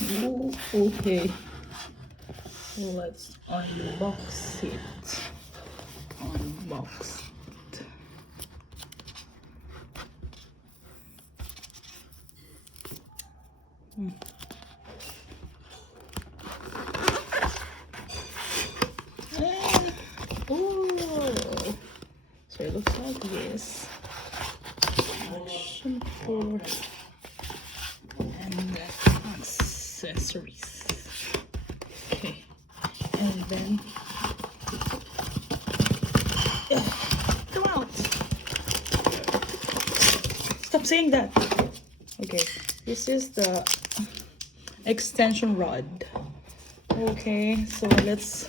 Ooh, okay. Let's unbox it. Unbox it. Oh, so it looks like this. Action 4 and then accessories. Okay, and then come out. Stop saying that. Okay, this is the extension rod. Okay, so let's.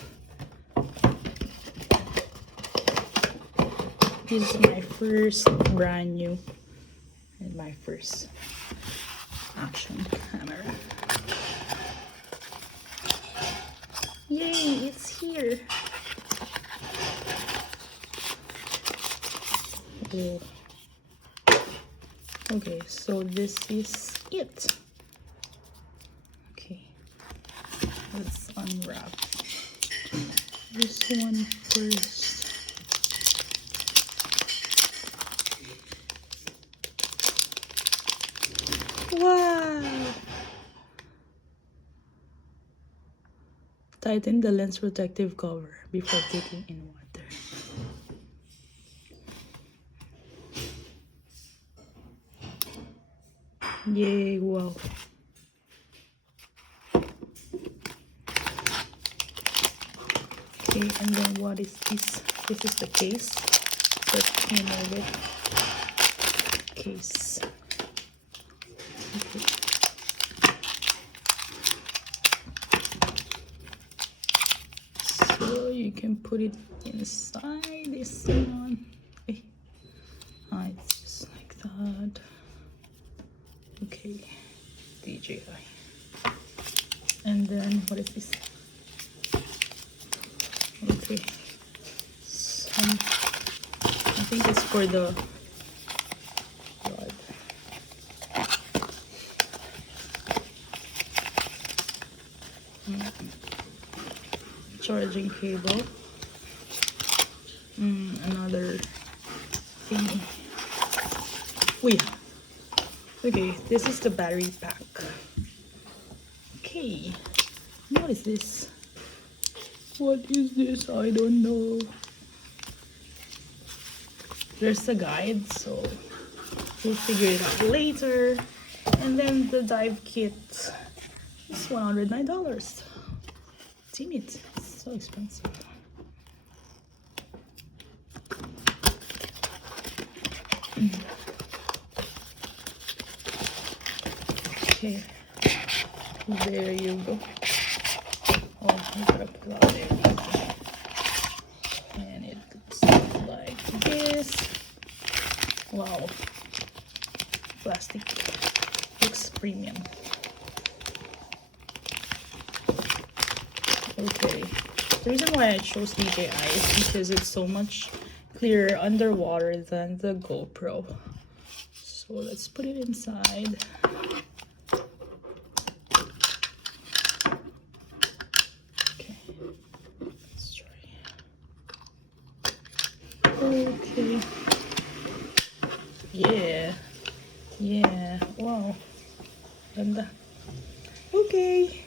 This is my first brand new and my first action camera. Yay, it's here. Oh. Okay, so this is it. Okay, let's unwrap this one first. Wow! Tighten the lens protective cover before taking in water. Yay, wow. Okay, and then what is this? This is the case that came with it. Case. Okay. So you can put it inside this one. Okay. It's just like that. Okay, DJI. And then what is this? Okay, I think it's for the rod. Charging cable. Another thingy. Oh yeah. Okay, this is the battery pack. Okay, what is this? What is this? I don't know. There's a guide, so we'll figure it out later. And then the dive kit is $109. Damn it, it's so expensive. Okay, there you go. Oh, I gotta pull out everything. And it looks like this. Wow, plastic looks premium. Okay, the reason why I chose DJI is because it's so much clearer underwater than the GoPro. So let's put it inside. Okay, let's try. Okay. Yeah. Wow. Ganda. Okay.